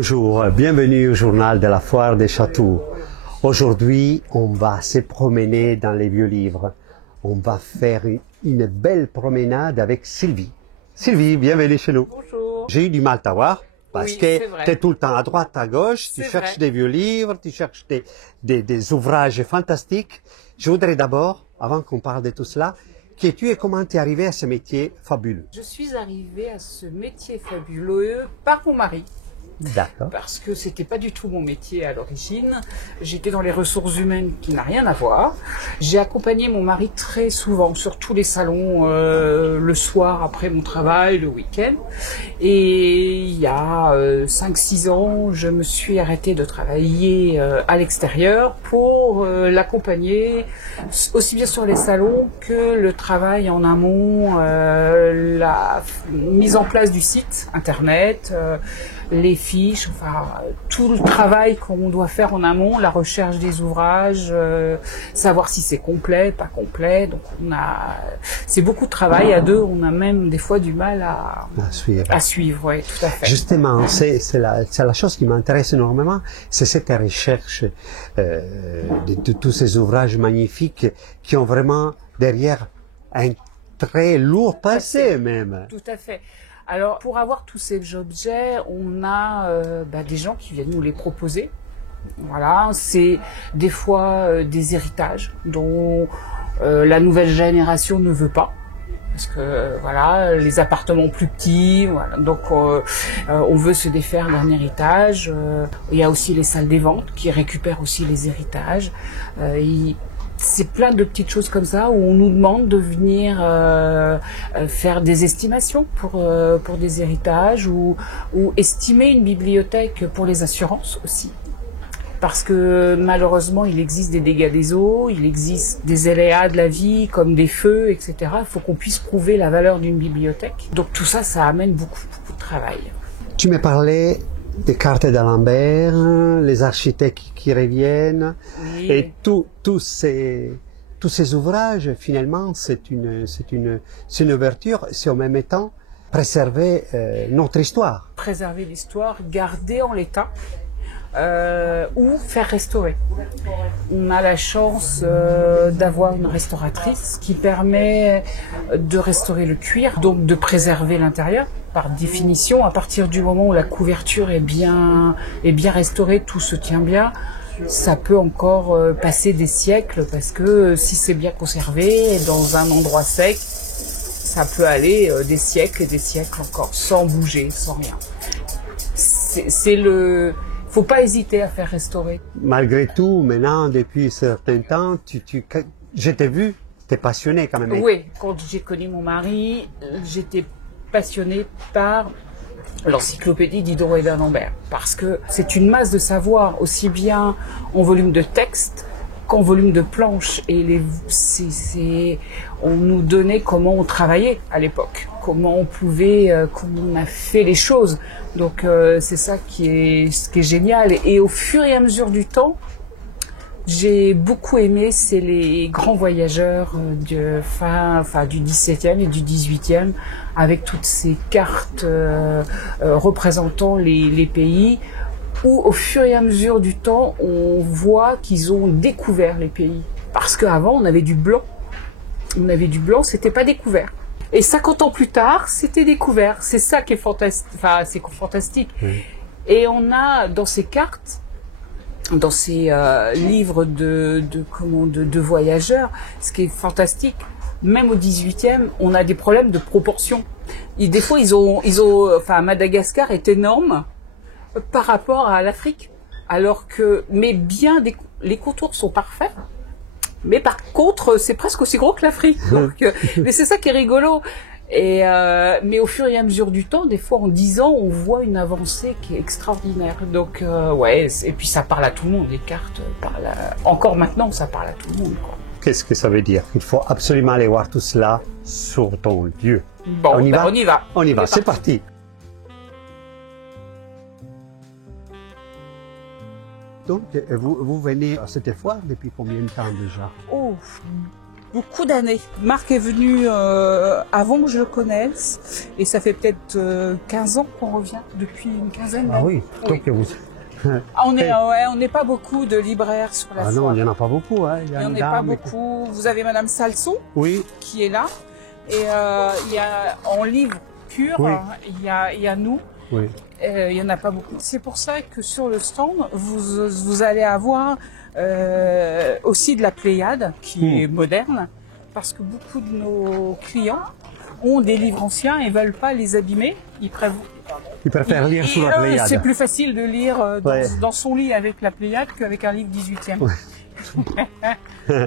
Bonjour, bienvenue au journal de la foire des châteaux. Aujourd'hui, on va se promener dans les vieux livres. On va faire une belle promenade avec Sylvie. Sylvie, bienvenue chez nous. Bonjour. J'ai eu du mal à t'avoir parce Oui, que c'est vrai. tu es tout le temps à droite, à gauche, tu C'est cherches vrai. des vieux livres, tu cherches des ouvrages fantastiques. Je voudrais d'abord, avant qu'on parle de tout cela, que tu es comment tu es arrivé à ce métier fabuleux. Je suis arrivée à ce métier fabuleux par mon mari. D'accord. Parce que c'était pas du tout mon métier à l'origine. J'étais dans les ressources humaines qui n'a rien à voir. J'ai accompagné mon mari très souvent sur tous les salons, le soir après mon travail, le week-end. Et il y a 5-6 ans, je me suis arrêtée de travailler à l'extérieur pour l'accompagner aussi bien sur les salons que le travail en amont, la mise en place du site internet, les fiches, enfin tout le travail qu'on doit faire en amont, la recherche des ouvrages, savoir si c'est complet, pas complet. Donc c'est beaucoup de travail à deux. On a même des fois du mal à suivre. Oui, tout à fait. Justement, c'est la chose qui m'intéresse énormément, c'est cette recherche de tous ces ouvrages magnifiques qui ont vraiment derrière un très lourd passé même. Tout à fait. Alors, pour avoir tous ces objets, on a des gens qui viennent nous les proposer. Voilà, c'est des fois des héritages dont la nouvelle génération ne veut pas. Parce que voilà, les appartements plus petits, voilà. Donc on veut se défaire d'un héritage. Il y a aussi les salles des ventes qui récupèrent aussi les héritages. C'est plein de petites choses comme ça où on nous demande de venir faire des estimations pour des héritages ou estimer une bibliothèque pour les assurances aussi. Parce que malheureusement, il existe des dégâts des eaux, il existe des aléas de la vie comme des feux, etc. Il faut qu'on puisse prouver la valeur d'une bibliothèque. Donc tout ça, ça amène beaucoup de travail. Tu me parlais des cartes d'Alembert, les architectes qui reviennent, oui. Et tous ces ouvrages, finalement, c'est une ouverture, c'est en même temps préserver notre histoire. Préserver l'histoire, garder en l'état. Ou faire restaurer. On a la chance d'avoir une restauratrice qui permet de restaurer le cuir, donc de préserver l'intérieur. Par définition, à partir du moment où la couverture est bien restaurée, tout se tient bien, ça peut encore passer des siècles parce que si c'est bien conservé dans un endroit sec, ça peut aller des siècles et des siècles encore sans bouger, sans rien. Faut pas hésiter à faire restaurer. Malgré tout, maintenant, depuis un certain temps, je t'ai vu, tu es passionné quand même. Oui, quand j'ai connu mon mari, j'étais passionnée par l'encyclopédie Diderot et d'Alembert. Parce que c'est une masse de savoir, aussi bien en volume de texte qu'en volume de planches. Et on nous donnait comment on travaillait à l'époque, comment on a fait les choses. Donc c'est ça qui est génial. Et au fur et à mesure du temps, j'ai beaucoup aimé, c'est les grands voyageurs du XVIIe et du XVIIIe, avec toutes ces cartes représentant les pays, où au fur et à mesure du temps, on voit qu'ils ont découvert les pays. Parce qu'avant, on avait du blanc. C'était pas découvert. Et 50 ans plus tard, c'était découvert. C'est ça qui est fantastique. Enfin, c'est fantastique. Oui. Et on a dans ces cartes, dans ces livres de voyageurs, ce qui est fantastique, même au 18e, on a des problèmes de proportion. Et des fois, Madagascar est énorme par rapport à l'Afrique, les contours sont parfaits. Mais par contre, c'est presque aussi gros que l'Afrique. Mais c'est ça qui est rigolo. Mais au fur et à mesure du temps, des fois en 10 ans, on voit une avancée qui est extraordinaire. Donc et puis ça parle à tout le monde. Les cartes encore maintenant, ça parle à tout le monde, quoi. Qu'est-ce que ça veut dire? Il faut absolument aller voir tout cela sur ton lieu. Bon, on y va. On y va. C'est parti. Donc, vous venez à cette foire depuis combien de temps déjà? Oh, beaucoup d'années. Marc est venu avant que je le connaisse et ça fait peut-être 15 ans qu'on revient, depuis une quinzaine d'années. Ah oui, donc Oui. vous... On n'est pas beaucoup de libraires sur la Ah non, foire. il n'y en a pas beaucoup. Hein. Il y a Il n'y en une a pas dame beaucoup. Vous avez Madame Salson Oui, qui est là. Et il y a en livre pur, Oui. il y a nous. oui. Il n'y en a pas beaucoup. C'est pour ça que sur le stand, vous allez avoir aussi de la Pléiade qui est moderne, parce que beaucoup de nos clients ont des livres anciens et veulent pas les abîmer. Ils préfèrent lire sous la Pléiade. C'est plus facile de lire Ouais. dans son lit avec la Pléiade qu'avec un livre 18e.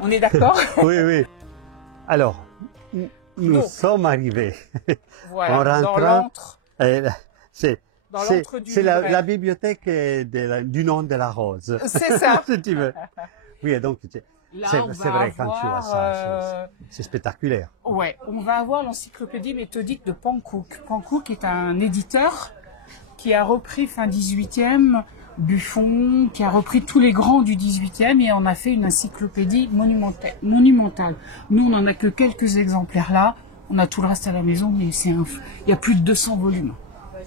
On est d'accord? Oui, oui. Alors, nous Donc. sommes arrivés. Voilà, En dans rentrant, l'antre. C'est Dans l'antre du c'est libraire. la bibliothèque du nom de la rose. C'est ça. Si tu veux. Oui, et donc Là, c'est on va vrai quand tu vois avoir, ça, c'est spectaculaire. Ouais, on va avoir l'encyclopédie méthodique de Pankouk. Pankouk est un éditeur qui a repris fin 18e, Buffon, qui a repris tous les grands du 18e et on a fait une encyclopédie monumentale. Nous, on n'en a que quelques exemplaires là. On a tout le reste à la maison, mais il y a plus de 200 volumes.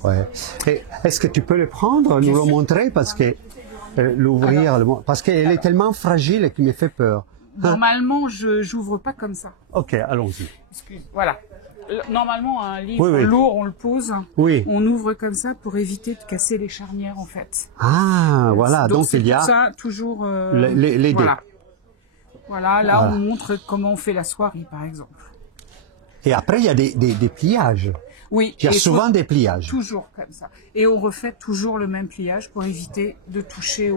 Ouais. Et est-ce que tu peux le prendre, nous le montrer, parce que l'ouvrir, parce qu'elle est tellement fragile qu'il me fait peur. Normalement, j'ouvre pas comme ça. Ok, allons-y. Voilà. Normalement, un livre Oui, oui. lourd, on le pose. Oui. On ouvre comme ça pour éviter de casser les charnières, en fait. Ah, voilà, donc c'est il y a pour ça, toujours... les dés. Voilà. Voilà, là, Voilà. on montre comment on fait la soirée, par exemple. Et après, il y a des pliages. Oui. Il y a et souvent des pliages. Toujours comme ça. Et on refait toujours le même pliage pour éviter de toucher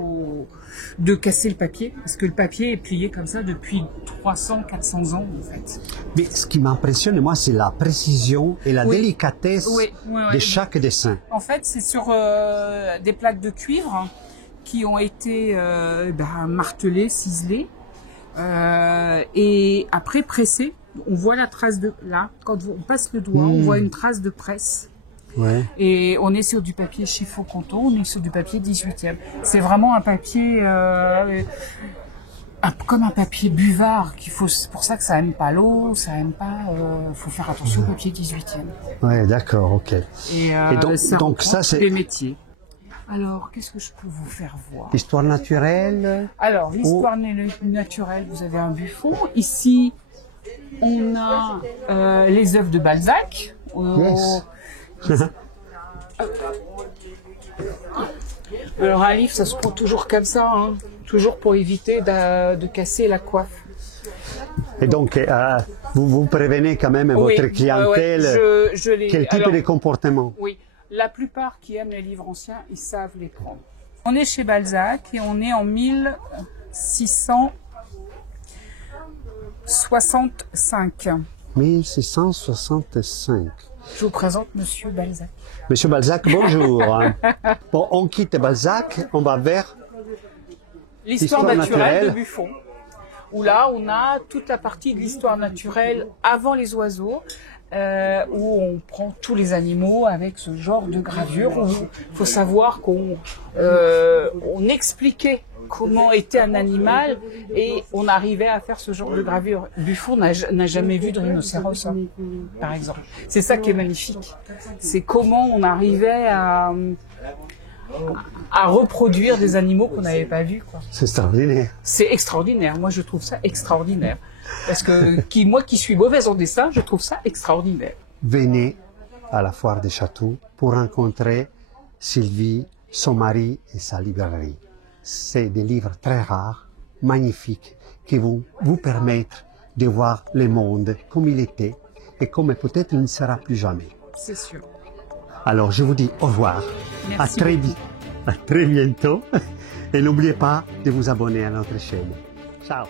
de casser le papier. Parce que le papier est plié comme ça depuis 300, 400 ans, en fait. Mais ce qui m'impressionne, moi, c'est la précision et la Oui. délicatesse Oui, oui, oui. de chaque dessin. En fait, c'est sur des plaques de cuivre qui ont été martelées, ciselées, et après pressées. On voit la trace de... Là, quand on passe le doigt, on voit une trace de presse. Ouais. Et on est sur du papier chiffon-canton, on est sur du papier 18e. C'est vraiment un papier... comme un papier buvard, c'est pour ça que ça aime pas l'eau, ça aime pas... faut faire attention au papier 18e. Ouais, d'accord, ok. Et donc ça, c'est des métiers. Alors, qu'est-ce que je peux vous faire voir? histoire naturelle. Alors, l'histoire naturelle, vous avez un Buffon. Ici, on a les œuvres de Balzac. Yes. Alors, un livre, ça se prend toujours comme ça, hein, toujours pour éviter de casser la coiffe. Et donc, vous prévenez quand même votre clientèle quel type de comportement. Oui, la plupart qui aiment les livres anciens, ils savent les prendre. On est chez Balzac et on est en 1665. 1665. Je vous présente Monsieur Balzac. Monsieur Balzac, bonjour. Bon, on quitte Balzac, on va vers L'histoire naturelle de Buffon. Où là, on a toute la partie de l'histoire naturelle avant les oiseaux, où on prend tous les animaux avec ce genre de gravure. Il faut savoir qu'on expliquait comment était un animal et on arrivait à faire ce genre de gravure. Buffon n'a jamais vu de rhinocéros, hein, par exemple. C'est ça qui est magnifique. C'est comment on arrivait à reproduire des animaux qu'on n'avait pas vus, quoi. C'est extraordinaire. C'est extraordinaire. Moi, je trouve ça extraordinaire. Parce que moi qui suis mauvaise en dessin, je trouve ça extraordinaire. Venez à la foire des châteaux pour rencontrer Sylvie, son mari et sa librairie. C'est des livres très rares, magnifiques, qui vont vous permettre de voir le monde comme il était et comme peut-être il ne sera plus jamais. C'est sûr. Alors, je vous dis au revoir. Merci À très bientôt. Et n'oubliez pas de vous abonner à notre chaîne. Ciao.